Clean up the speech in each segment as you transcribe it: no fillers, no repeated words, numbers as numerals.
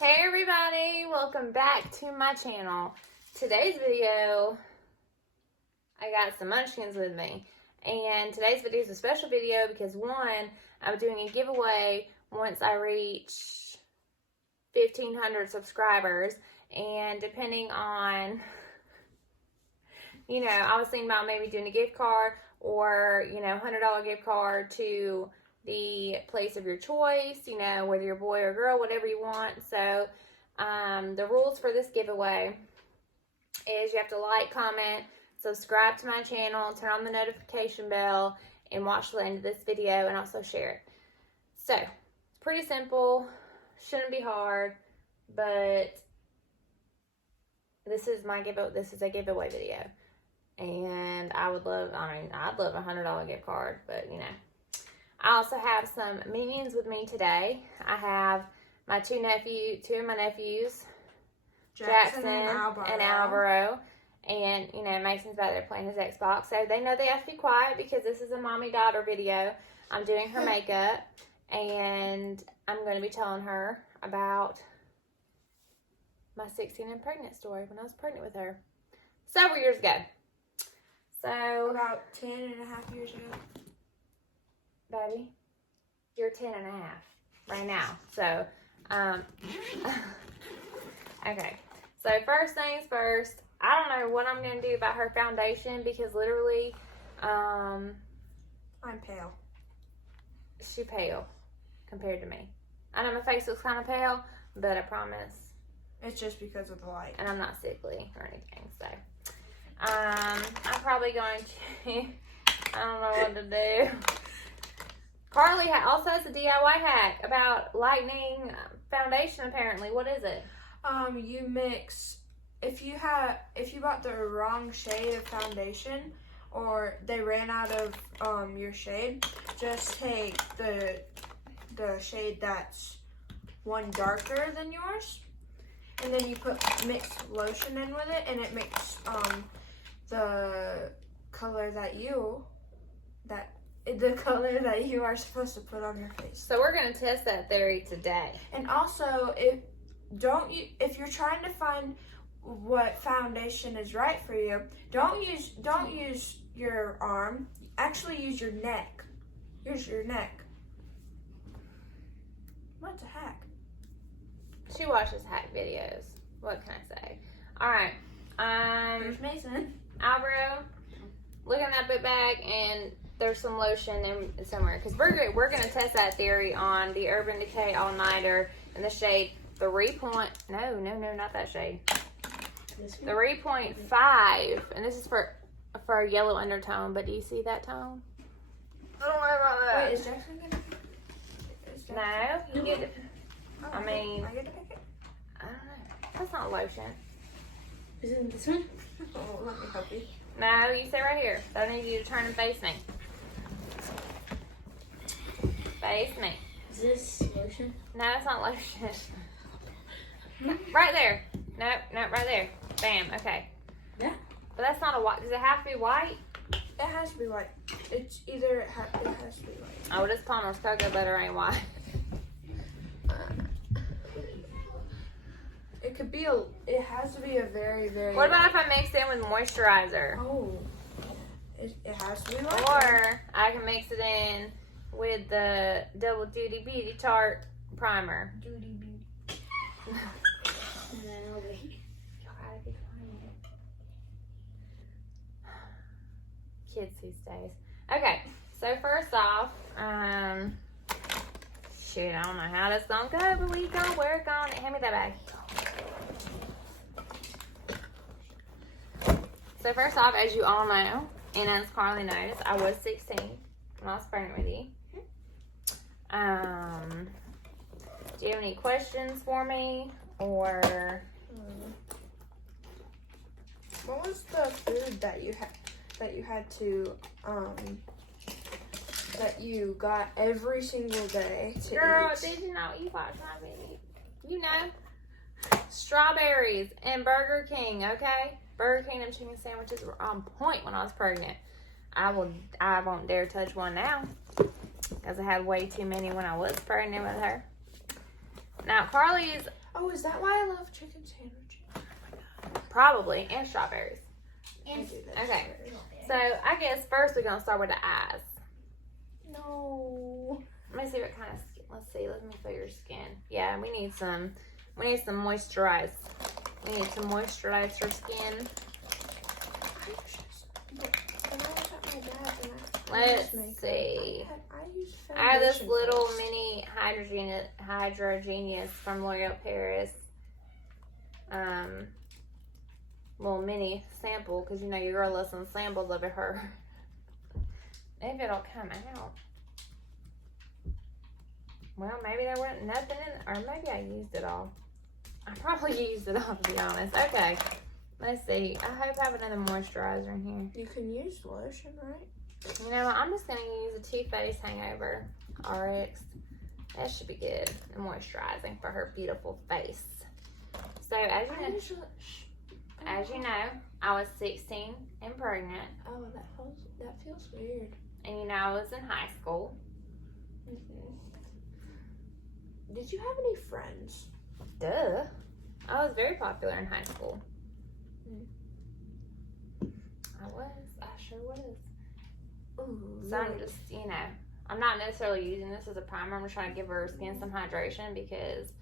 Hey everybody, welcome back to my channel. Today's video, I got some munchkins with me. And today's video is a special video because one, I'm doing a giveaway once I reach 1,500 subscribers. And depending on, I was thinking about maybe doing a gift card or, $100 gift card to the place of your choice, whether you're a boy or girl, whatever you want. So the rules for this giveaway is you have to like, comment, subscribe to my channel, turn on the notification bell, and watch the end of this video, and also share it. So it's pretty simple, shouldn't be hard, but this is a giveaway video, and I'd love a $100 gift card, but I also have some minions with me today. I have my two of my nephews, Jackson and Alvaro. And, Mason's back there playing his Xbox. So they know they have to be quiet because this is a mommy-daughter video. I'm doing her makeup. And I'm going to be telling her about my 16 and pregnant story when I was pregnant with her several years ago. So about 10 and a half years ago. Baby, you're 10 and a half right now. So, okay. So first things first, I don't know what I'm going to do about her foundation because literally, I'm pale. She pale compared to me. I know my face looks kind of pale, but I promise. It's just because of the light. And I'm not sickly or anything, so. I'm probably going to, I don't know what to do. Carly also has a DIY hack about lightening foundation, apparently. What is it? You mix, if you bought the wrong shade of foundation or they ran out of your shade, just take the shade that's one darker than yours, and then you mix lotion in with it, and it makes the color that you are supposed to put on your face. So we're going to test that theory today. And also, if you're trying to find what foundation is right for you, don't use your arm. Actually, use your neck. Use your neck. What's a hack? She watches hack videos. What can I say? All right. There's Mason. Alvaro, look in that book bag and there's some lotion in somewhere, because we're going to test that theory on the Urban Decay All Nighter in the shade 3. No, not that shade. 3.5, and this is for a yellow undertone. But do you see that tone? Don't worry about that. Wait, is Jackson gonna? No, you get it. I mean, I get to pick it. I don't know. That's not lotion. Is it this one? Oh, let me help you. No, you stay right here. I need you to turn and face me. Face me. Is this lotion? No, it's not lotion. Right there. Nope, right there. Bam, okay. Yeah. But that's not a white. Does it have to be white? It has to be white. It's either it has to be white. Oh, this Palmer's cocoa butter ain't white. It could be it has to be a very, very. What about if I mix it in with moisturizer? Oh. It has to be white. Or I can mix it in with the Double Duty Beauty Tarte Primer. Duty beauty. And then I'll wait. Kids these days. Okay, so first off, shoot, I don't know how this gonna go, but we gonna work on it. Hand me that bag. So first off, as you all know, and as Carly knows, I was 16 when I was pregnant with you. Do you have any questions for me, or? What was the food that you had to that you got every single day to Girl, eat? did you know you watch my video? You know, strawberries and Burger King. Okay, Burger King and chicken sandwiches were on point when I was pregnant. I won't dare touch one now because I had way too many when I was pregnant with her. Now, Carly's Oh, is that why I love chicken sandwiches? probably, and strawberries. I do that. Okay. So, I guess first we're going to start with the eyes. No. Let me see what kind of skin. Let's see. Let me feel your skin. Yeah, we need some moisturize. We need some moisturizer skin. Let's see. I have this little mini Hydrogenius from L'Oreal Paris. Little mini sample, because you know your girl loves some samples of her. Maybe it'll come out. Well, maybe there wasn't nothing in it, or maybe I used it all. I probably used it all, to be honest. Okay, let's see. I hope I have another moisturizer in here. You can use lotion, right? You know what? I'm just going to use a Too Faced Hangover RX. That should be good and moisturizing for her beautiful face. So, as you know, I was 16 and pregnant. Oh, that feels weird. And you know, I was in high school. Did you have any friends? Duh. I was very popular in high school. I sure was. Ooh, So I'm just, you know, I'm not necessarily using this as a primer. I'm just trying to give her skin some hydration because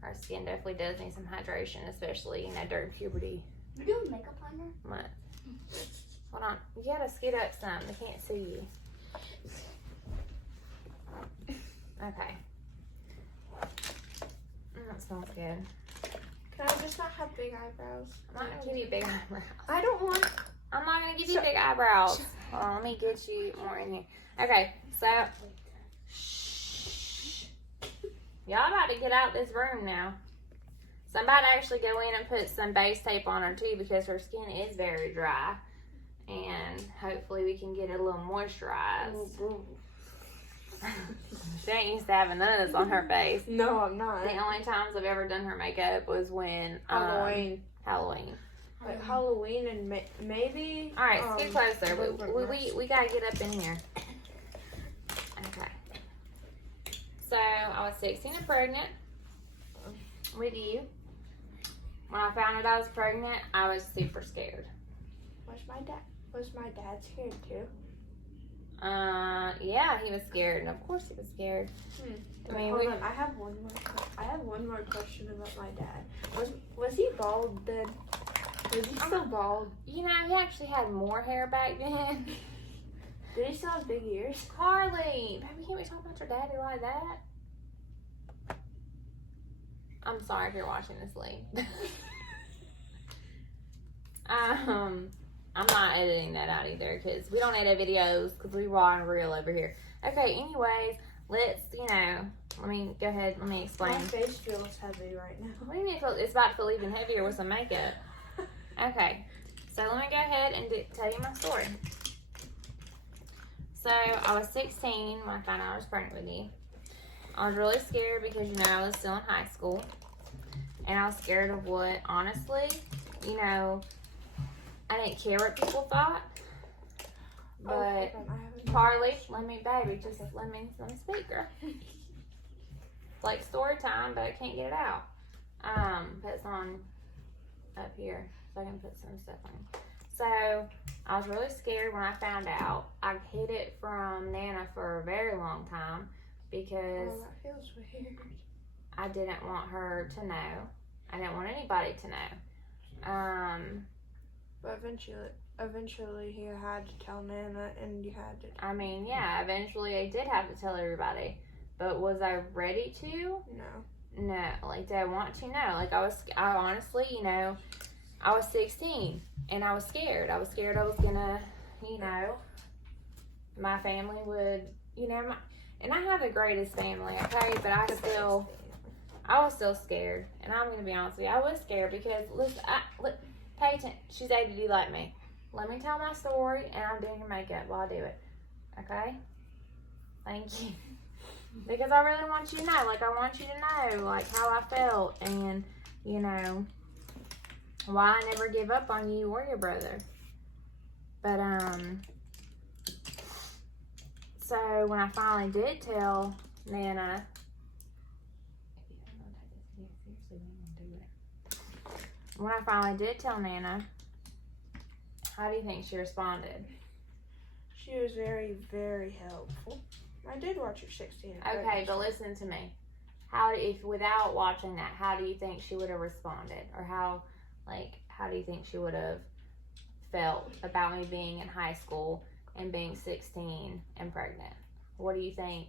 her skin definitely does need some hydration, especially, you know, during puberty. You're doing makeup on her? What? Hold on. You gotta scoot up some. They can't see you. Okay. That smells good. Can I just not have big eyebrows? I'm not gonna give you big eyebrows. I don't want. I'm not gonna give you big eyebrows. Hold on, let me get you more in here. Okay, so shh. Y'all about to get out this room now. So I'm about to actually go in and put some base tape on her too because her skin is very dry. And hopefully we can get it a little moisturized. She ain't used to having none of this on her face. No, I'm not. The only times I've ever done her makeup was when Halloween. Halloween. Halloween and maybe. All right, scoot closer. November. We gotta get up in here. Okay. So I was 16 and pregnant with you. When I found out I was pregnant, I was super scared. Was my dad scared too? Yeah, he was scared, and of course he was scared. I mean, Hold on, I have one more question about my dad. Was he bald then? Was he still bald? You know, he actually had more hair back then. Did he still have big ears? Carly, baby, can't we talk about your daddy like that? I'm sorry if you're watching this, Lee. I'm not editing that out either because we don't edit videos because we raw and real over here. Okay, anyways, let's, you know, let me go ahead, let me explain. My face feels heavy right now. What do you mean it's about to feel even heavier with some makeup? Okay, so let me go ahead and tell you my story. So I was 16 when I found out I was pregnant with you. I was really scared because, you know, I was still in high school. And I was scared of what, honestly, you know, I didn't care what people thought. But, Carly, let me speak, girl. It's like story time, but I can't get it out. Put some on up here so I can put some stuff on. So, I was really scared when I found out. I hid it from Nana for a very long time because that feels weird. I didn't want her to know. I didn't want anybody to know. But eventually he had to tell Nana, and you had to. I mean, yeah, eventually I did have to tell everybody. But was I ready to? No. Like, did I want to? No. Like, I honestly, you know, I was 16 and I was scared. I was scared I was gonna, you know, my family would, you know, and I have the greatest family, okay? But I was still scared. And I'm gonna be honest with you, I was scared because, listen, pay attention. She's ADD like me. Let me tell my story, and I'm doing your makeup while I do it. Okay? Thank you. Because I really want you to know. Like, I want you to know, like, how I felt and, you know, why I never give up on you or your brother. But, so when I finally did tell Nana, When I finally did tell Nana, how do you think she responded? She was very, very helpful. I did watch her 16. Okay, but listen to me. If without watching that, how do you think she would have responded? Or how do you think she would have felt about me being in high school and being 16 and pregnant? What do you think?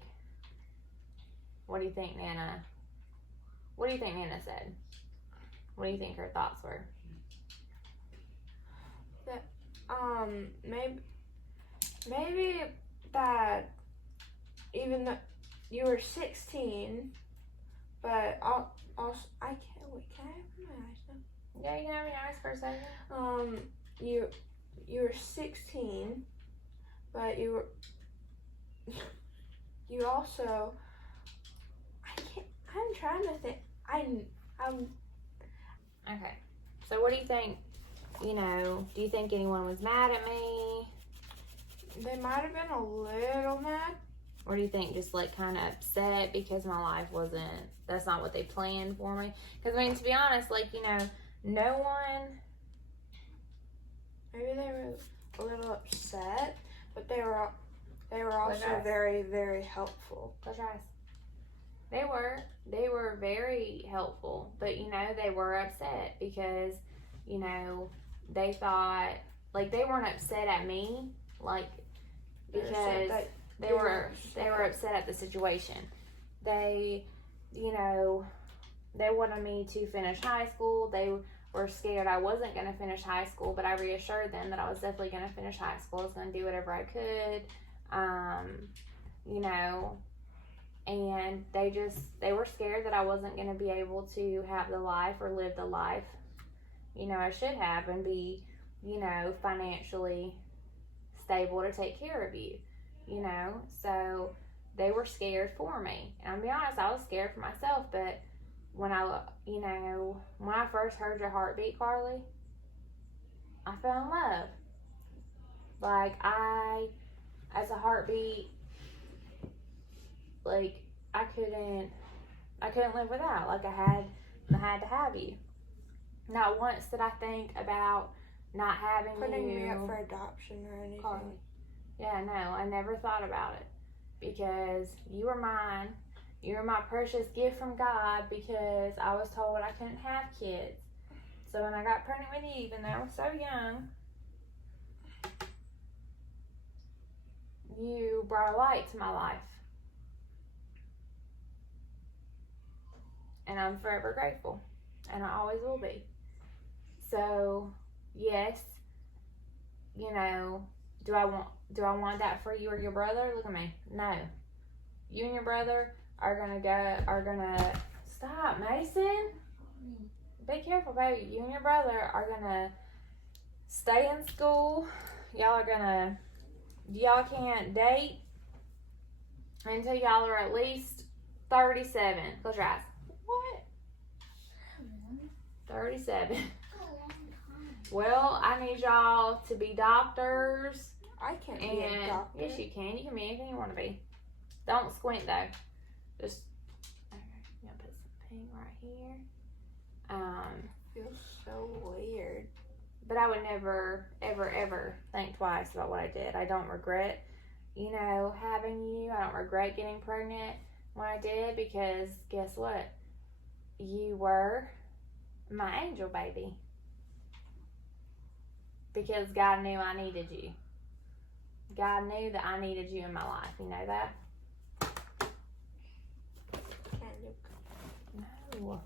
What do you think Nana said? What do you think her thoughts were? Maybe that even though you were 16, but also I can't wait. Can I open my eyes now? Yeah, you can have your eyes for a second. You were 16, but you also I'm trying to think. Okay. So what do you think? Do you think anyone was mad at me? They might have been a little mad. Or do you think just kind of upset because my life that's not what they planned for me? Because to be honest, no one. Maybe they were a little upset, but they were also eyes. very, very helpful. Close your eyes. They were very helpful, but they were upset because they thought they weren't upset at me because they were upset at the situation. They wanted me to finish high school. They were scared I wasn't going to finish high school, but I reassured them that I was definitely going to finish high school. I was going to do whatever I could, and they were scared that I wasn't going to be able to have the life or live the life, I should have and be, financially stable to take care of you, so they were scared for me. And I'll be honest, I was scared for myself, but when I first heard your heartbeat, Carly, I fell in love. As a heartbeat, I couldn't live without. I had to have you. Not once did I think about not having Putting you. me up for adoption or anything. Carly. Yeah, no, I never thought about it because you were mine. You were my precious gift from God because I was told I couldn't have kids. So when I got pregnant with you, even though I was so young, you brought a light to my life. And I'm forever grateful. And I always will be. So, yes, do I want that for you or your brother? Look at me. No. You and your brother are gonna stop, Mason. Be careful, baby. You and your brother are gonna stay in school. Y'all can't date until y'all are at least 37. Close your eyes. What? 37. Well, I need y'all to be doctors. I can't be a doctor. Yes, you can. You can be anything you want to be. Don't squint though. Just okay. I'm gonna put some pink right here. Feels so weird. But I would never, ever, ever think twice about what I did. I don't regret, having you. I don't regret getting pregnant when I did because guess what? You were my angel baby. Because God knew I needed you. God knew that I needed you in my life. You know that? No.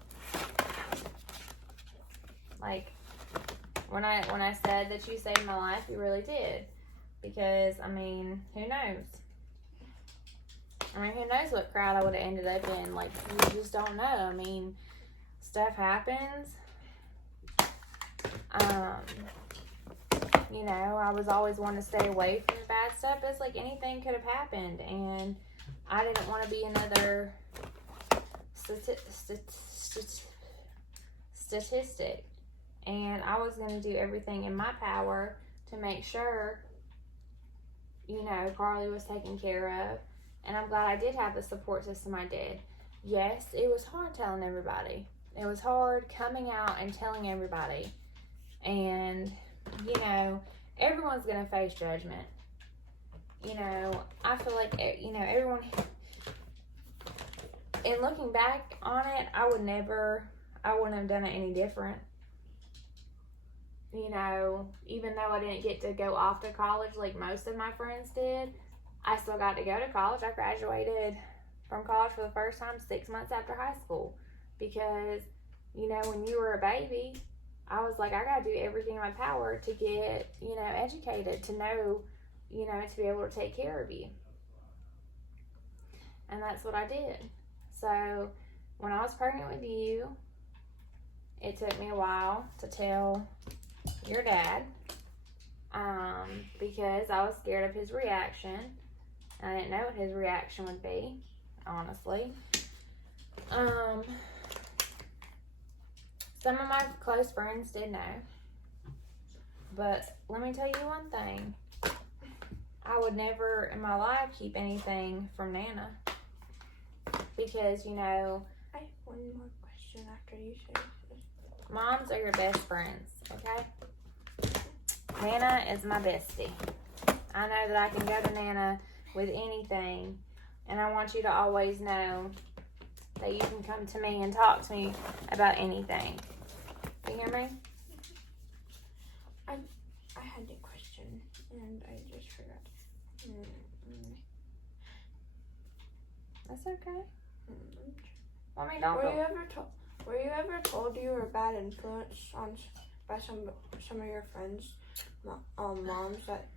When I said that you saved my life, you really did. Because, who knows? Who knows what crowd I would have ended up in. You just don't know. Stuff happens. I was always wanting to stay away from the bad stuff. It's anything could have happened. And I didn't want to be another statistic. And I was going to do everything in my power to make sure, Carly was taken care of. And I'm glad I did have the support system I did. Yes, it was hard telling everybody. It was hard coming out and telling everybody. And, you know, everyone's going to face judgment. You know, I feel like, you know, everyone, and looking back on it, I wouldn't have done it any different. You know, even though I didn't get to go off to college like most of my friends did, I still got to go to college. I graduated from college for the first time 6 months after high school because, you know, when you were a baby, I was like, I got to do everything in my power to get, you know, educated, to know, you know, to be able to take care of you. And that's what I did. So when I was pregnant with you, it took me a while to tell your dad because I was scared of his reaction. I didn't know what his reaction would be, honestly. Some of my close friends did know. But let me tell you one thing. I would never in my life keep anything from Nana. Because, you know, I have one more question after you say this. Moms are your best friends, okay? Nana is my bestie. I know that I can go to Nana with anything, and I want you to always know that you can come to me and talk to me about anything. You hear me? I had a question, and I just forgot. That's okay. I mean, don't Were go. you ever told you were a bad influence by some of your friends, moms, that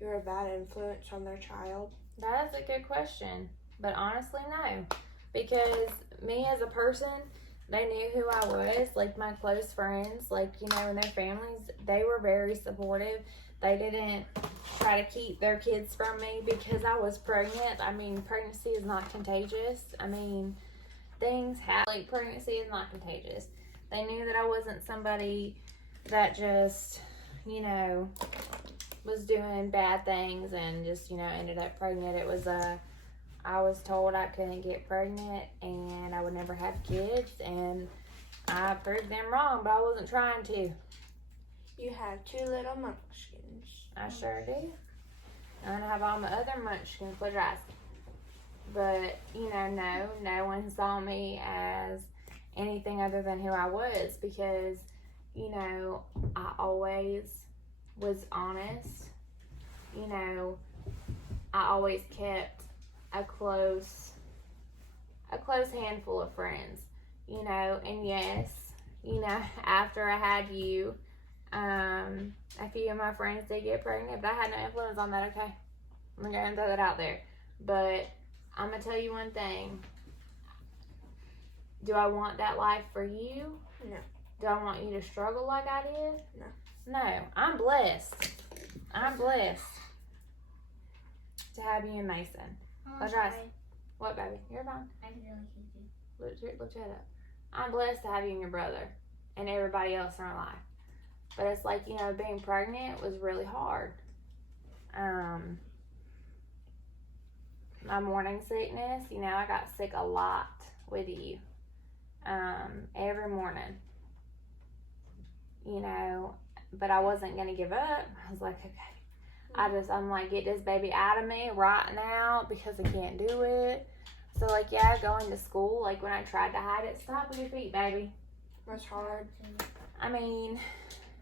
you were a bad influence on their child? That is a good question. But honestly, no. Because me as a person, they knew who I was. Like, my close friends, like, you know, and their families, they were very supportive. They didn't try to keep their kids from me because I was pregnant. I mean, pregnancy is not contagious. I mean, things happen. Like, pregnancy is not contagious. They knew that I wasn't somebody that just, you know, was doing bad things and just, you know, ended up pregnant. It was I was told I couldn't get pregnant and I would never have kids, and I proved them wrong, but I wasn't trying to. You have 2 little munchkins. I sure do. And I have all my other munchkins. Close your eyes. But, you know, no one saw me as anything other than who I was because, you know, I always was honest. You know, I always kept a close handful of friends, you know, and yes, you know, after I had you, a few of my friends did get pregnant, but I had no influence on that, okay? I'm gonna throw that out there. But I'm gonna tell you one thing. Do I want that life for you? No. Do I want you to struggle like I did? No. No. I'm blessed. I'm blessed to have you and Mason. Close your eyes. What, baby? You're fine. I really hate you. Look that up. I'm blessed to have you and your brother and everybody else in our life. But it's like, you know, being pregnant was really hard. My morning sickness, you know, I got sick a lot with you. Every morning. You know, but I wasn't going to give up. I was like, okay. I'm like, get this baby out of me right now because I can't do it. So, like, yeah, going to school, like, when I tried to hide it, stop with your feet, baby. That's hard. I mean,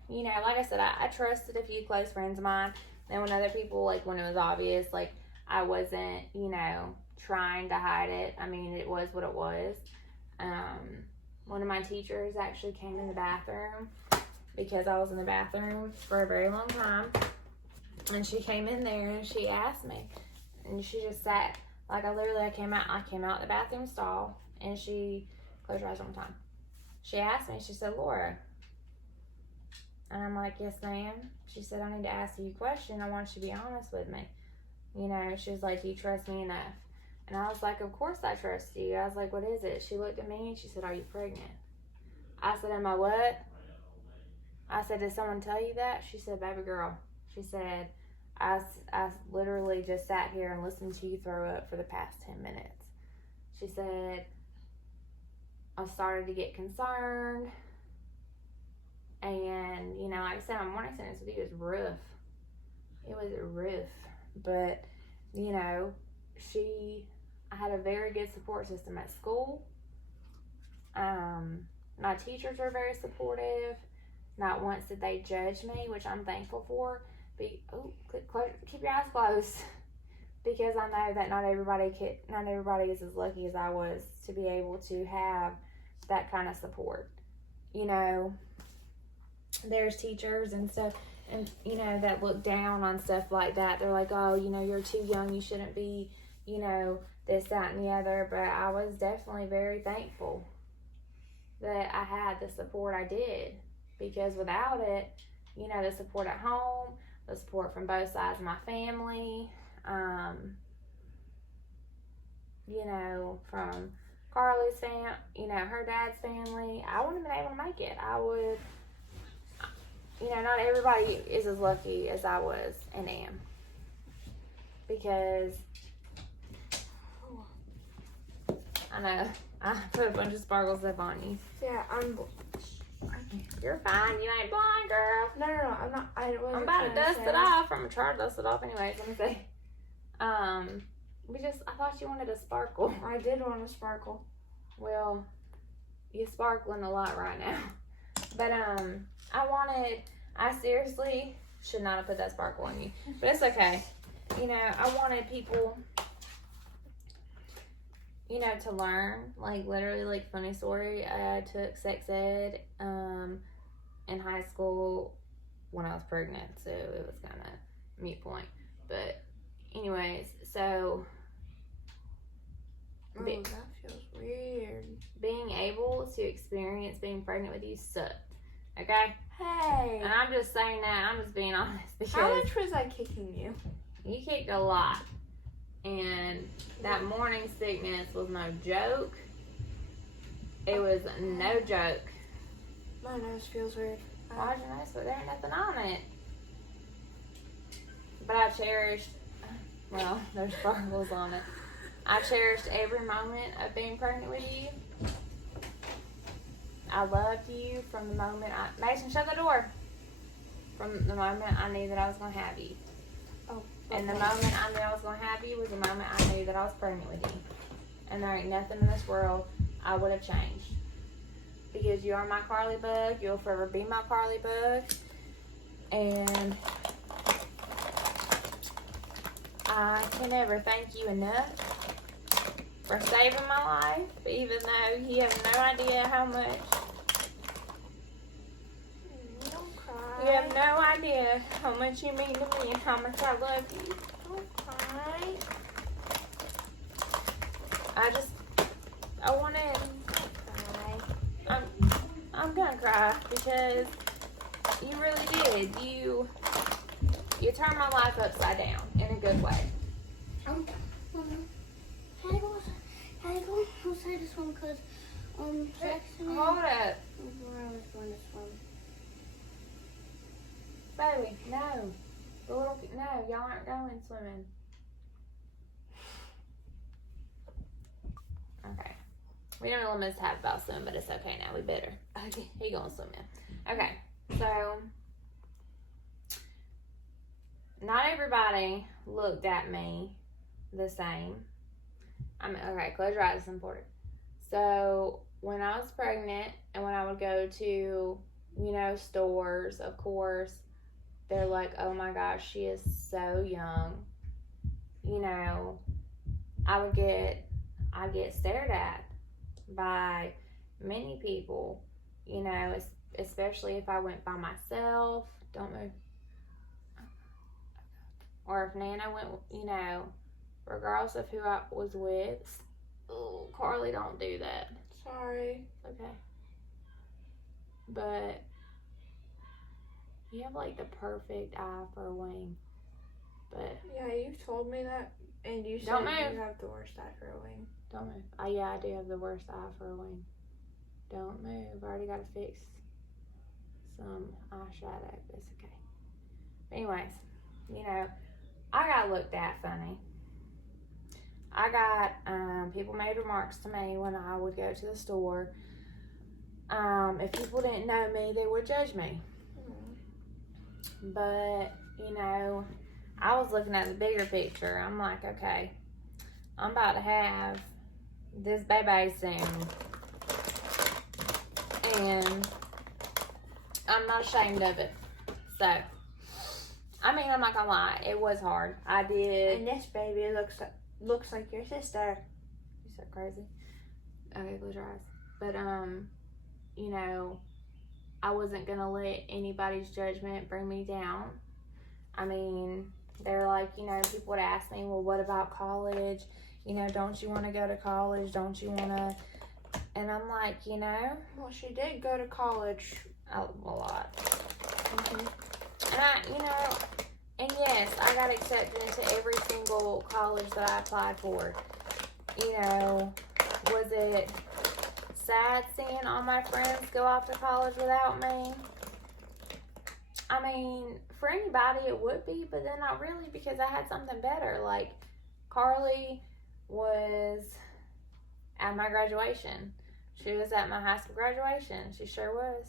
you know, like I said, I trusted a few close friends of mine. Then when other people, like, when it was obvious, like, I wasn't, you know, trying to hide it. I mean, it was what it was. One of my teachers actually came in the bathroom because I was in the bathroom for a very long time. And she came in there and she asked me, and she just sat, like, I came out the bathroom stall, and she, close your eyes one time. She asked me, she said, Laura. And I'm like, yes, ma'am. She said, I need to ask you a question. I want you to be honest with me. You know, she was like, do you trust me enough? And I was like, of course I trust you. I was like, what is it? She looked at me and she said, are you pregnant? I said, am I what? I said, did someone tell you that? She said, baby girl. She said, I literally just sat here and listened to you throw up for the past 10 minutes. She said, I started to get concerned. And, you know, like I said, my morning sickness with you was rough. It was rough. But, you know, I had a very good support system at school. My teachers were very supportive. Not once did they judge me, which I'm thankful for. Keep your eyes closed. Because I know that not everybody is as lucky as I was to be able to have that kind of support. You know, there's teachers and stuff, and you know, that look down on stuff like that. They're like, oh, you know, you're too young, you shouldn't be, you know, this, that, and the other. But I was definitely very thankful that I had the support I did, because without it, you know, the support at home, the support from both sides of my family, you know, from Carly's family, you know, her dad's family, I wouldn't have been able to make it. I would, you know, not everybody is as lucky as I was and am. Because, I know, I put a bunch of sparkle stuff on you. Yeah, You're fine. You ain't blind, girl. No, I'm not. I'm about to dust it off. I'm gonna try to dust it off anyways. Let me see. I thought you wanted a sparkle. I did want to sparkle. Well, you're sparkling a lot right now. But, I seriously should not have put that sparkle on you. But it's okay. You know, I wanted people, you know, to learn. Like, literally, like, funny story. I took sex ed in high school when I was pregnant. So, it was kind of moot point. But, anyways, so... Oh, that feels weird. Being able to experience being pregnant with you sucked. Okay? Hey. And I'm just saying that. I'm just being honest. Because How much was I kicking you? you kicked a lot. And that morning sickness was no joke. It was no joke. My nose feels weird. Why'd your nose? But there ain't nothing on it. But I cherished, well, there's sparkles on it. I cherished every moment of being pregnant with you. I loved you from the moment Mason, shut the door. From the moment I knew that I was going to have you. Oh. And the moment I knew I was going to have you was the moment I knew that I was pregnant with you. And there ain't nothing in this world I would have changed. Because you are my Carly Bug. You'll forever be my Carly Bug. And I can never thank you enough for saving my life, even though you have no idea how much. Don't cry. You have no idea how much you mean to me and how much I love you. Don't cry. I want to cry. I'm gonna cry because you really did. You turned my life upside down in a good way. Can I go outside to swim? Because, Jackson. Hold up. Where I was going to swim. Baby, no. No, y'all aren't going swimming. Okay. We don't know limits have about swimming, but it's okay now. We better. Okay, he going swimming. Okay, so not everybody looked at me the same. Okay, close your eyes, it's important. So when I was pregnant and when I would go to, you know, stores, of course, they're like, oh my gosh, she is so young. You know, I'd get stared at by many people, you know, especially if I went by myself. Don't move. Or if Nana went, you know, regardless of who I was with. Oh, Carly, don't do that. Sorry. Okay. But you have like the perfect eye for a wing. But Yeah, you told me that, and you said Don't move. you have the worst eye for a wing. don't move. Yeah, I do have the worst eye for a wing. Don't move. I already got to fix some eyeshadow. It's okay. But anyways, you know, I got looked at funny. I got, people made remarks to me when I would go to the store. If people didn't know me, they would judge me. But, you know, I was looking at the bigger picture. I'm like, okay, I'm about to have this baby soon. And I'm not ashamed of it. So, I mean, I'm not gonna lie, it was hard. I did. And this baby looks like your sister. You so crazy. Okay, close your eyes. But, you know, I wasn't gonna let anybody's judgment bring me down. I mean, they're like, you know, people would ask me, well, what about college? You know, don't you want to go to college? Don't you want to? And I'm like, you know. Well, she did go to college. A lot. And you know, and yes, I got accepted into every single college that I applied for. You know, was it sad seeing all my friends go off to college without me? I mean, for anybody it would be, but then not really, because I had something better. Like, Carly was at my graduation. She was at my high school graduation. She sure was.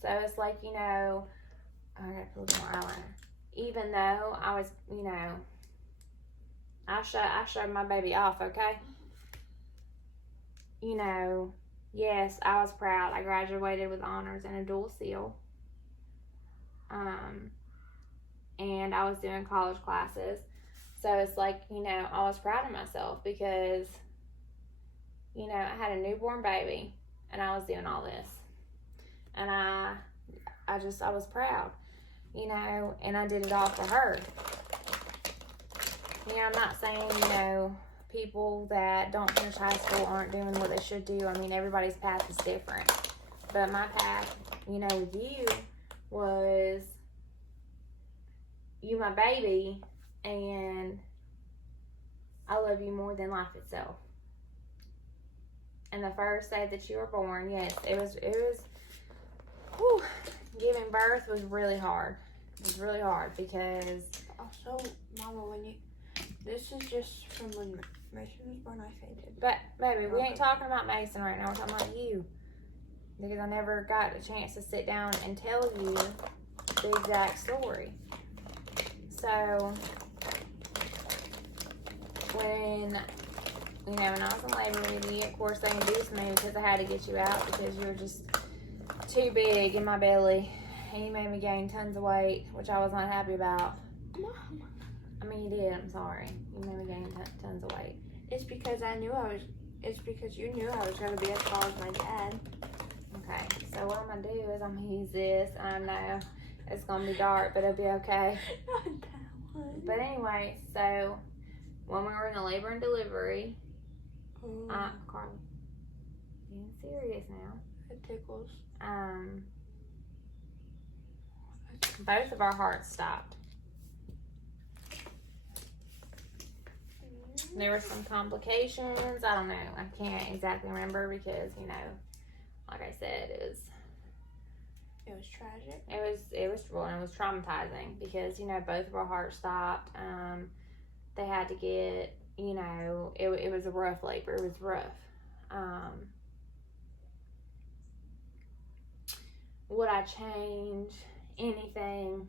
So it's like, you know, I gotta put a little more eyeliner. Even though I was, you know, I showed my baby off, okay? You know, yes, I was proud. I graduated with honors and a dual seal. And I was doing college classes. So it's like, you know, I was proud of myself because, you know, I had a newborn baby and I was doing all this. And I was proud, you know, and I did it all for her. You know, I'm not saying, you know, people that don't finish high school aren't doing what they should do. I mean, everybody's path is different. But my path, you know, with you was you my baby, and I love you more than life itself. And the first day that you were born, yes, it was whew, giving birth was really hard. It was really hard because Also, Mama, this is just from when Mason was born, I fainted. But baby, we ain't talking about Mason right now. We're talking about you, because I never got a chance to sit down and tell you the exact story. So when when I was in labor with you, of course they induced me because I had to get you out because you were just too big in my belly, and you made me gain tons of weight, which I was not happy about. Mom. I mean, you did. I'm sorry. You made me gain tons of weight. It's because you knew I was going to be as tall as my dad. Okay, so what I'm going to do is I'm going to use this. I know it's going to be dark, but it'll be okay. Not that one. But anyway, so when we were in the labor and delivery, Carly, being serious now. It tickles. Both of our hearts stopped. There were some complications. I don't know. I can't exactly remember because, like I said, it was tragic. It was traumatizing because, both of our hearts stopped. They had to get, it was a rough labor. It was rough. Would I change anything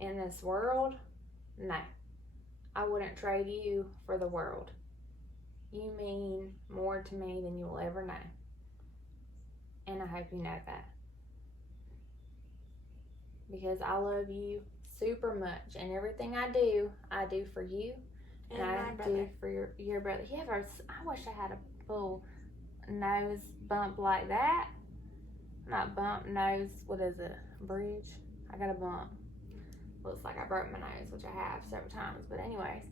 in this world? No. I wouldn't trade you for the world. You mean more to me than you will ever know. And I hope you know that. Because I love you super much. And everything I do for you. And I do for your brother. Yeah, I wish I had a full nose bump like that. Not bump, nose, what is it? Bridge? I got a bump. Looks like I broke my nose, which I have several times. But anyways,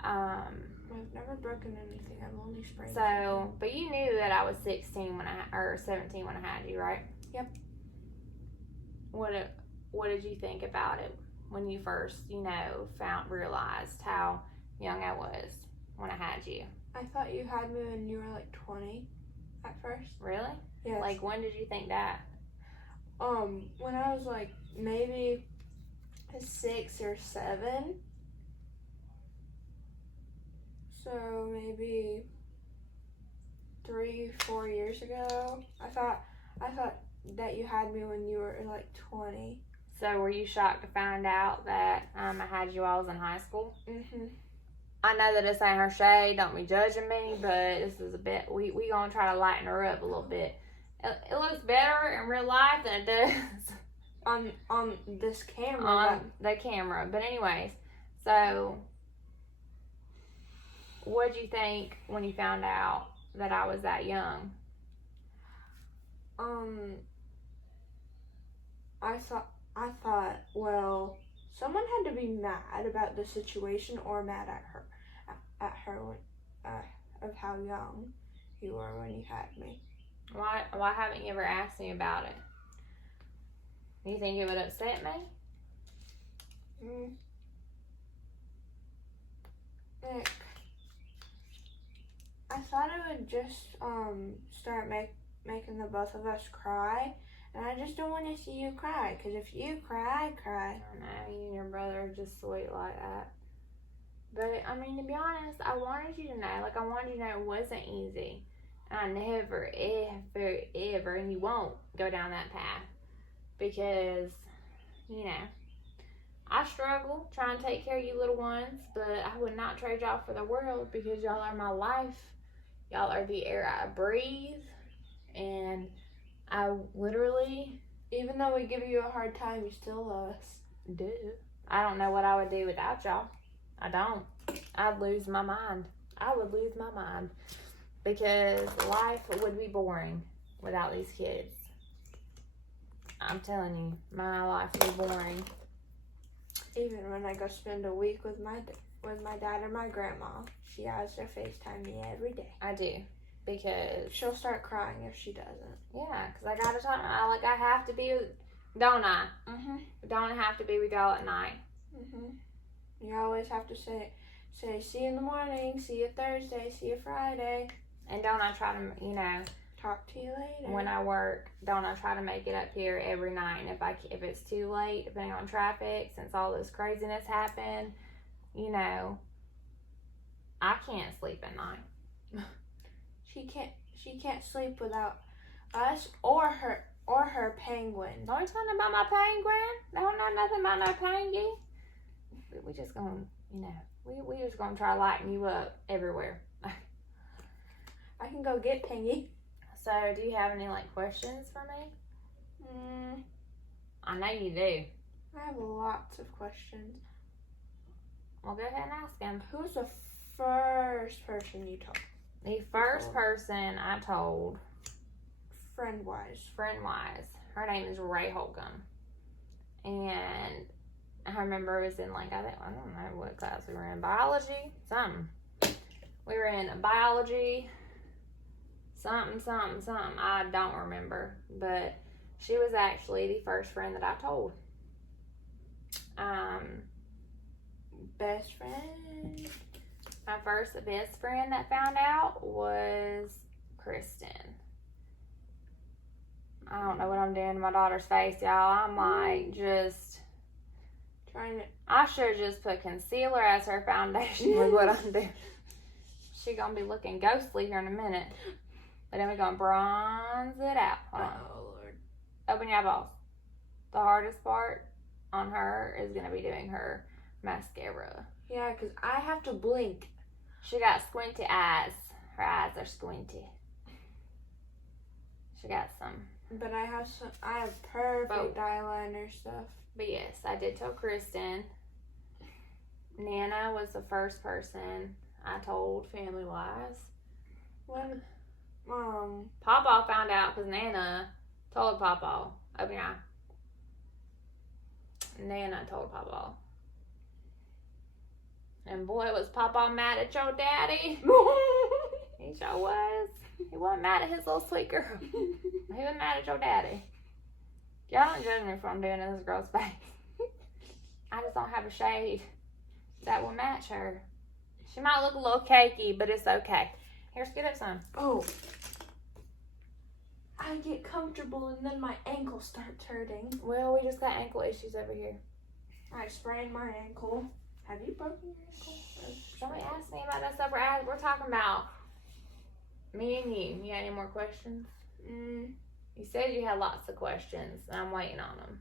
I've never broken anything. I've only sprained. So, but you knew that I was 16 or 17 when I had you, right? Yep. What did you think about it when you first, realized how young I was when I had you? I thought you had me when you were like 20 at first. Really? Yes. Like, when did you think that? When I was like maybe 6 or 7. So maybe 3-4 years ago. I thought that you had me when you were like 20. So were you shocked to find out that I had you while I was in high school? Mhm. I know that this ain't her shade. Don't be judging me, but this is a bit. We gonna try to lighten her up a little bit. It looks better in real life than it does On this camera. on the camera. But anyways, so what'd you think when you found out that I was that young? I thought, well, someone had to be mad about the situation or mad at her of how young you were when you had me. Why haven't you ever asked me about it? Do you think it would upset me? Like, I thought it would just start making the both of us cry, and I just don't want to see you cry, because if you cry, I cry. I don't know, you and your brother are just sweet like that. But, I mean, to be honest, I wanted you to know. Like, I wanted you to know it wasn't easy. I never, ever, ever, and you won't go down that path. Because, you know, I struggle trying to take care of you little ones, but I would not trade y'all for the world because y'all are my life. Y'all are the air I breathe. And I literally, Even though we give you a hard time, you still love us. do. I don't know what I would do without y'all. I don't. I'd lose my mind. I would lose my mind. Because life would be boring without these kids. I'm telling you, my life would be boring. Even when I go spend a week with my dad or my grandma, she has to FaceTime me every day. I do. Because, She'll start crying if she doesn't. yeah, because I gotta talk. I have to be, don't I? Don't have to be with y'all at night. You always have to say, see you in the morning, see you Thursday, see you Friday. And don't I try to, you know, Talk to you later. when I work, don't I try to make it up here every night? And if it's too late, depending on traffic, since all this craziness happened, you know, I can't sleep at night. She can't sleep without us or her penguin. Don't you tell me about my penguin? They don't know nothing about no penguin. We just gonna, you know, we just gonna try to lighten you up everywhere. I can go get Pengy. So, do you have any like questions for me? I know you do. I have lots of questions. Well, go ahead and ask him. Who's the first person you told? The first person I told, Friend-wise. friend-wise, her name is Ray Holcomb. And I remember it was in like, I don't know what class we were in. Biology? Something. We were in biology. Something. I don't remember. But she was actually the first friend that I told. Best friend. My first best friend that found out was Kristen. I don't know what I'm doing to my daughter's face, y'all. I'm like just Trying to. I should have just put concealer as her foundation with what I'm doing. She gonna be looking ghostly here in a minute. But then we're gonna bronze it out. Hold on. Oh Lord. Open your eyeballs. The hardest part on her is gonna be doing her mascara. Yeah, because I have to blink. She got squinty eyes. Her eyes are squinty. She got some. But I have perfect eyeliner stuff. But yes, I did tell Kristen. Nana was the first person I told family-wise. When, Pawpaw found out because Nana told Pawpaw. Open your eye. Nana told Pawpaw. And boy, was Pawpaw mad at your daddy. He sure was. He wasn't mad at his little sweet girl. He was mad at your daddy. Y'all don't judge me for I'm doing this girl's face. I just don't have a shade that will match her. She might look a little cakey, but it's okay. Here, scoot up some. Oh. I get comfortable and then my ankle starts hurting. Well, we just got ankle issues over here. I sprained my ankle. Have you broken your ankle? Don't ask me about that stuff. We're talking about Me and you got any more questions? Mm, You said you had lots of questions, and I'm waiting on them.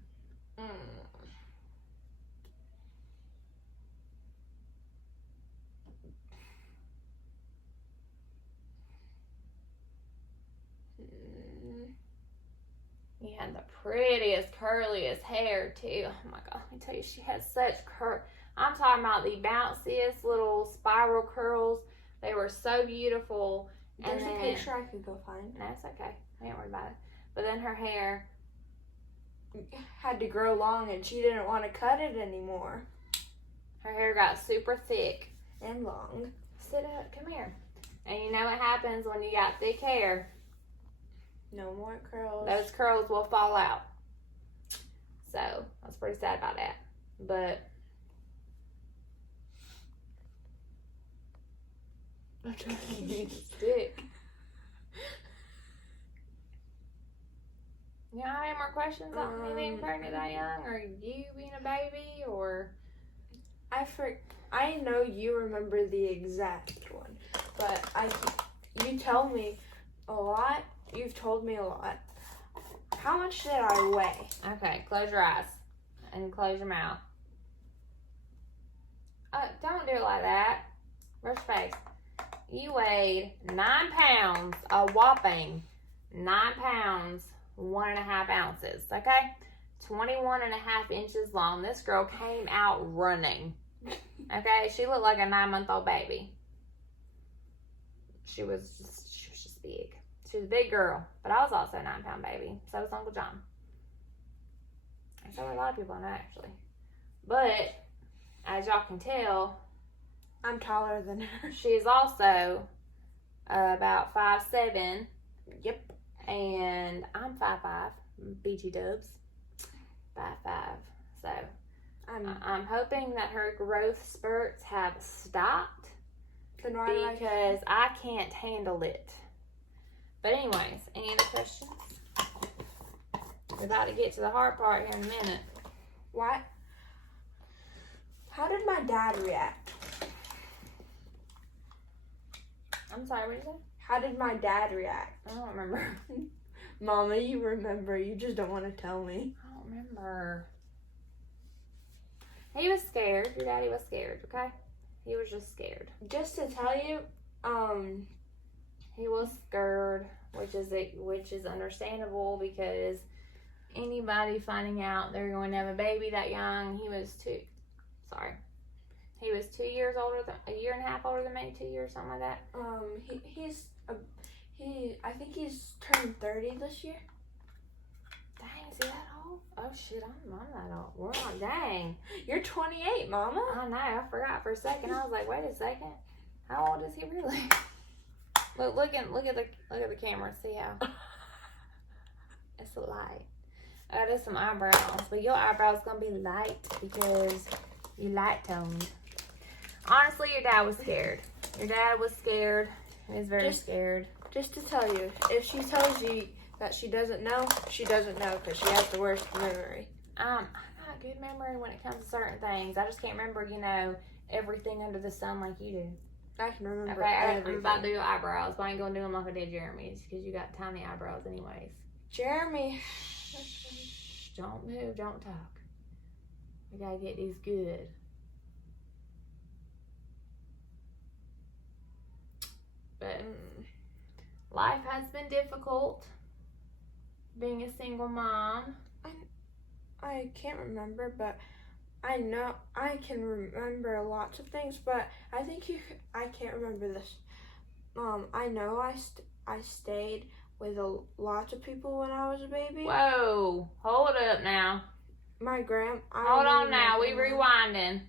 You had the prettiest, curliest hair, too. Oh, my God. Let me tell you, she had such I'm talking about the bounciest little spiral curls. They were so beautiful. There's And a then- picture I could go find. No, it's okay. I ain't worried about it. But then her hair, Had to grow long and she didn't want to cut it anymore. her hair got super thick. And long. Sit up. Come here. And you know what happens when you got thick hair? No more curls. Those curls will fall out. So, I was pretty sad about that. But I'm trying to get a stick. You have any more questions on me being pregnant that young, or you being a baby, or I know you remember the exact one, but you tell me a lot. You've told me a lot. How much did I weigh? okay? Close your eyes and close your mouth. Don't do it like that. Brush your face. You weighed 9 pounds, a whopping 9 pounds, 1.5 ounces. Okay, 21.5 inches long. This girl came out running. Okay, she looked like a 9-month-old baby. She was just big. She was a big girl, but I was also a 9-pound baby. So was Uncle John. And so were a lot of people I know, actually. But as y'all can tell, I'm taller than her. she's also about 5'7". Yep. And I'm 5'5". BG Dubs. 5'5". So I'm hoping that her growth spurts have stopped because I can't handle it. But anyways, any other questions? We're about to get to the hard part here in a minute. What? How did my dad react? I'm sorry, what did you say? How did my dad react? I don't remember. Mama, you remember. You just don't want to tell me. I don't remember. He was scared. Your daddy was scared, okay? He was just scared. Just to tell you, He was scared, which is understandable because anybody finding out they're going to have a baby that young, he was 2 years older than, a year and a half older than me, 2 years, something like that. I think he's turning 30 this year. Dang, is he that old? Oh shit, I'm that old. We're not, dang. You're 28, Mama. I know, I forgot for a second. I was like, wait a second. How old is he really? Look at the camera, see how it's a light. I did some eyebrows, but your eyebrows gonna be light because you light toned. Honestly, your dad was scared. Your dad was scared. He was very scared. Just to tell you, if she tells you that she doesn't know, she doesn't know because she has the worst memory. I got good memory when it comes to certain things. I just can't remember, everything under the sun like you do. I can remember Okay, everything. I'm about to do your eyebrows, but I ain't gonna do them like I did Jeremy's because you got tiny eyebrows anyways. Jeremy. Shh, don't move, don't talk. We gotta get these good. But life has been difficult being a single mom. I can't remember, but I know I can remember lots of things, but I think I can't remember this. I know I stayed with lots of people when I was a baby. Whoa, hold up now. Hold on now, we rewinding.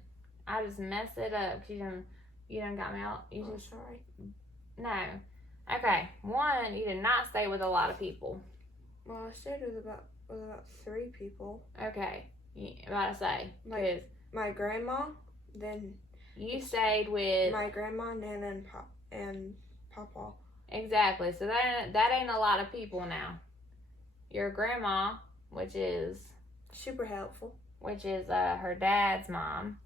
I just messed it up. You done got me out. I'm sorry. No. Okay. One, you did not stay with a lot of people. Well, I stayed with about 3 people. Okay. About to say. Because My grandma, then you stayed with... my grandma, Nana, and Papa. Exactly. So that ain't a lot of people now. Your grandma, which is... super helpful. Which is her dad's mom.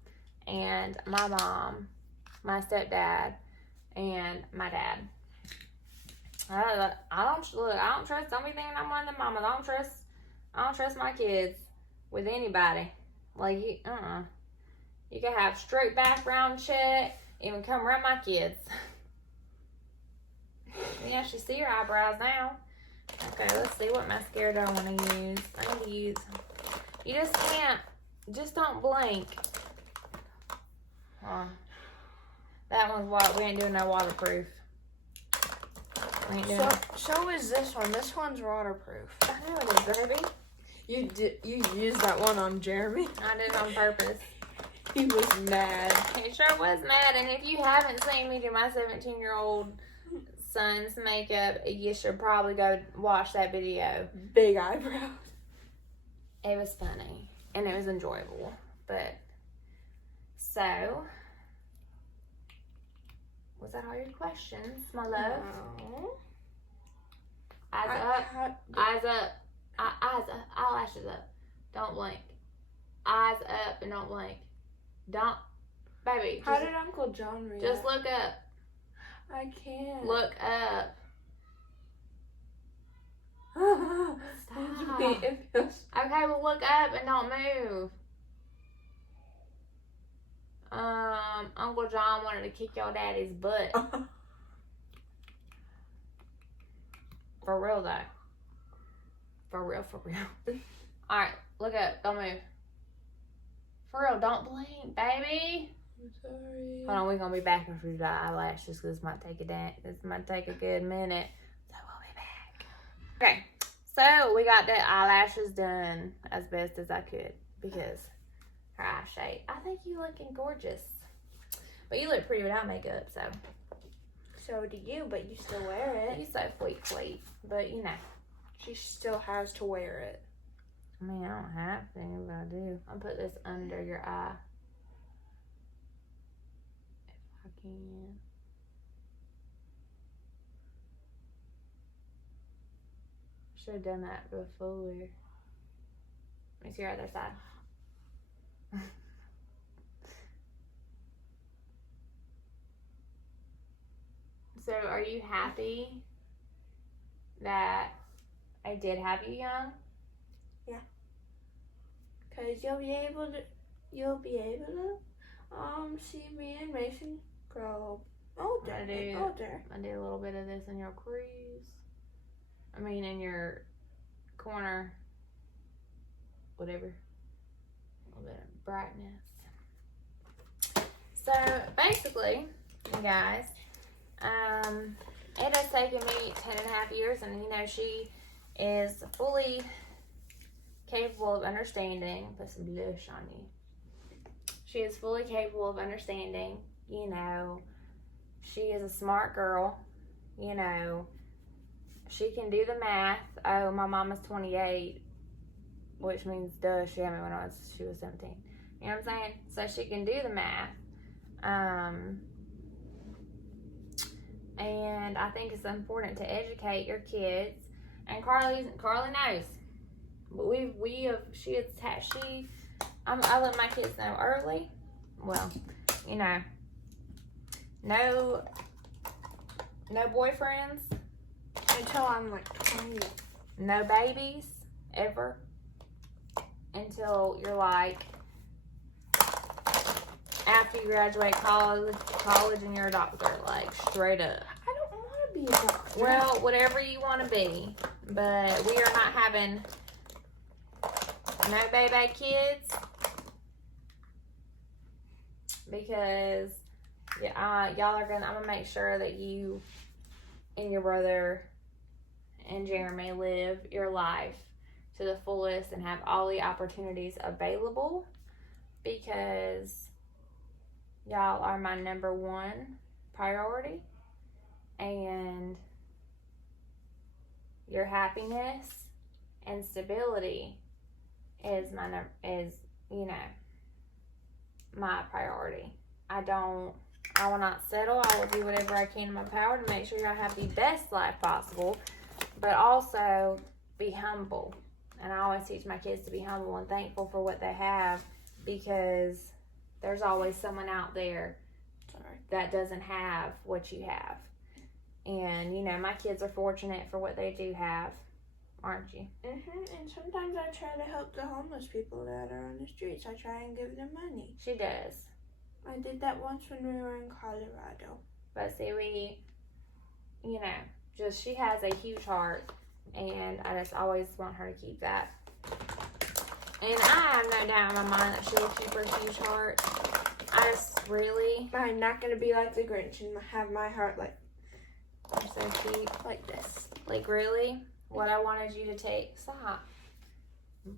And my mom, my stepdad, and my dad. I don't trust. Don't be thinking I'm one of the mamas. I don't trust my kids with anybody. Like you can have straight background check, even come around my kids. You can actually see your eyebrows now. Okay, let's see what mascara do I want to use. I need to use. You just can't. Just don't blink. That one's what we ain't doing no waterproof. We ain't doing. So is this one. This one's waterproof. I know it is, baby. You used that one on Jeremy. I did it on purpose. He was mad. He sure was mad. And if you haven't seen me do my 17-year-old son's makeup, you should probably go watch that video. Big eyebrows. It was funny and it was enjoyable. But so, was that all your questions, my love? No. Eyes up. Eyes up. Eyes up. Eyelashes up. Don't blink. Eyes up and don't blink. Don't, baby. How did Uncle John react? Just look up. I can't. Look up. Stop. Okay, well look up and don't move. Uncle John wanted to kick your daddy's butt. For real though. For real. Alright, look up. Don't move. For real, don't blink, baby. I'm sorry. Hold on, we're gonna be back after we do the eyelashes because this might take a good minute. So we'll be back. Okay, so we got the eyelashes done as best as I could because her eye shape. I think you looking gorgeous. But you look pretty without makeup, so. So do you, but you still wear it. You so fleet. But you know. She still has to wear it. I mean, I don't have to, but I do. I'll put this under your eye. If I can. Should have done that before. Let me see your other side. So, are you happy that I did have you young? Cause you'll be able to see me and Mason grow older. I did a little bit of this in your crease. I mean, in your corner, whatever. A little bit of brightness. So basically, you guys, it has taken me 10.5 years, and you know she is fully capable of understanding. Put some blush on you. She is fully capable of understanding. You know, she is a smart girl. You know, she can do the math. Oh, my mama's 28, which means duh, she had me when she was 17. You know what I'm saying? So she can do the math. And I think it's important to educate your kids. And Carly knows. But I let my kids know early. Well, you know, no boyfriends Until I'm like 20. no babies ever until you're like after you graduate college and you're a doctor, like straight up. I don't want to be a doctor. Well, whatever you want to be, but we are not having no baby kids because y'all are gonna. I'm gonna make sure that you and your brother and Jeremy live your life to the fullest and have all the opportunities available because y'all are my number one priority, and your happiness and stability is my priority. I will not settle. I will do whatever I can in my power to make sure y'all have the best life possible, but also be humble. And I always teach my kids to be humble and thankful for what they have because there's always someone out there that doesn't have what you have. And, you know, my kids are fortunate for what they do have, aren't you? And sometimes I try to help the homeless people that are on the streets. I try and give them money. She does. I did that once when we were in Colorado. But see, we, you know, just she has a huge heart, and I just always want her to keep that. And I have no doubt in my mind that she will keep her huge heart. I just really, I'm not going to be like the Grinch and have my heart like I'm so cute. like this. Like, really? What I wanted you to take. Stop.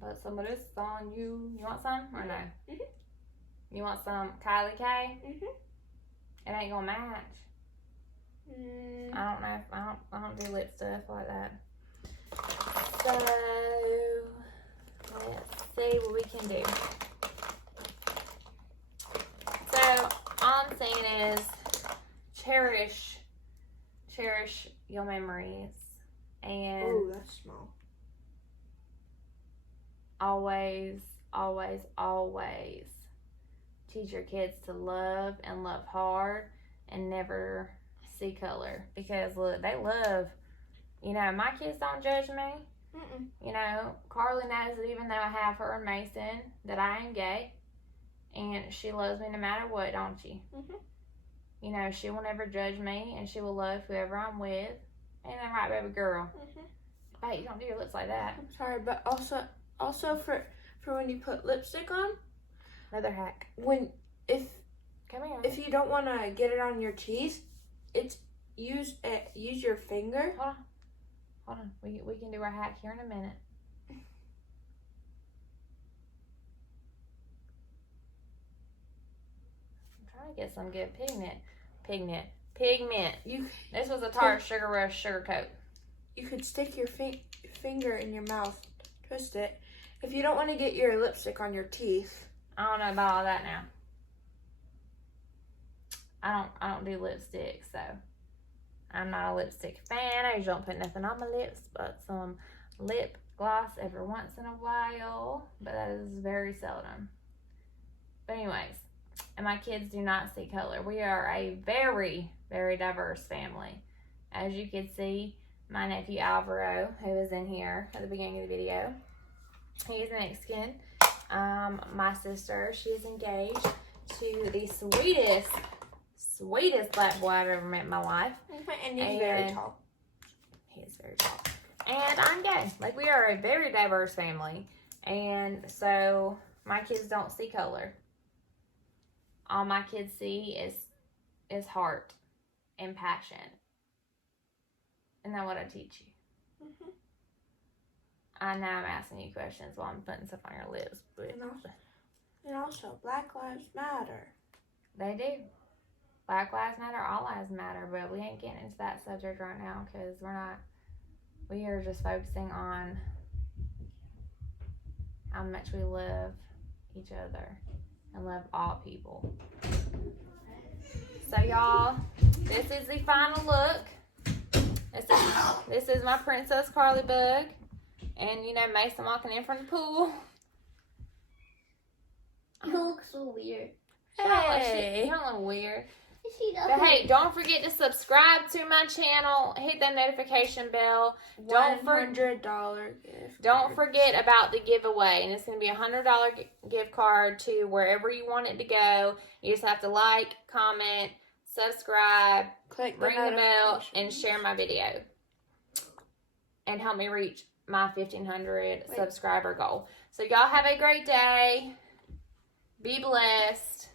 Put some of this on you. You want some or no? Mhm. You want some Kylie K? Mhm. It ain't gonna match. Mm. I don't know. If, I don't do lip stuff like that. So let's see what we can do. So all I'm saying is cherish your memories, and Oh, that's small. always teach your kids to love and love hard and never see color, because look, they love, you know, my kids don't judge me. Mm-mm. You know, Carly knows that even though I have her and Mason, that I am gay, and she loves me no matter what, don't she? Mhm. You know, she will never judge me, and she will love whoever I'm with. Ain't that right, baby girl? Mhm. Hey, you don't do your lips like that. I'm sorry, but also for when you put lipstick on, Another hack. Come here. if you don't want to get it on your teeth, it's use your finger. Hold on. We can do our hack here in a minute. I'm trying to get some good pigment. This was a Tarte Sugar Rush Sugar Coat. You could stick your finger in your mouth, twist it. If you don't want to get your lipstick on your teeth. I don't know about all that now. I don't do lipstick, so I'm not a lipstick fan. I usually don't put nothing on my lips but some lip gloss every once in a while, but that is very seldom. But anyways, and my kids do not see color. We are a very, very diverse family. As you can see, my nephew Alvaro, who is in here at the beginning of the video, he is Mexican. My sister, she is engaged to the sweetest black boy I've ever met in my life. And he's very tall. He is very tall. And I'm gay. Like, we are a very diverse family. And so my kids don't see color. All my kids see is heart and passion. Isn't that what I teach you? Mhm. I know I'm asking you questions while I'm putting stuff on your lips. But And also, Black Lives Matter. they do. Black lives matter, all lives matter, but we ain't getting into that subject right now because we are just focusing on how much we love each other and love all people. So y'all, this is the final look. This is my Princess Carly bug. And you know, Mason walking in from the pool. You look so weird. Hey, you don't look weird. She does. But hey, don't forget to subscribe to my channel. Hit that notification bell. $100 gift. Don't forget about the giveaway. And it's going to be a $100 gift card to wherever you want it to go. You just have to like, comment, subscribe, Click ring the bell, notification. and share my video. And help me reach my 1,500 subscriber goal. So y'all have a great day. Be blessed.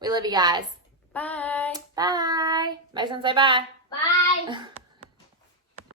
We love you guys. Bye. Bye. Mason, say bye. Bye.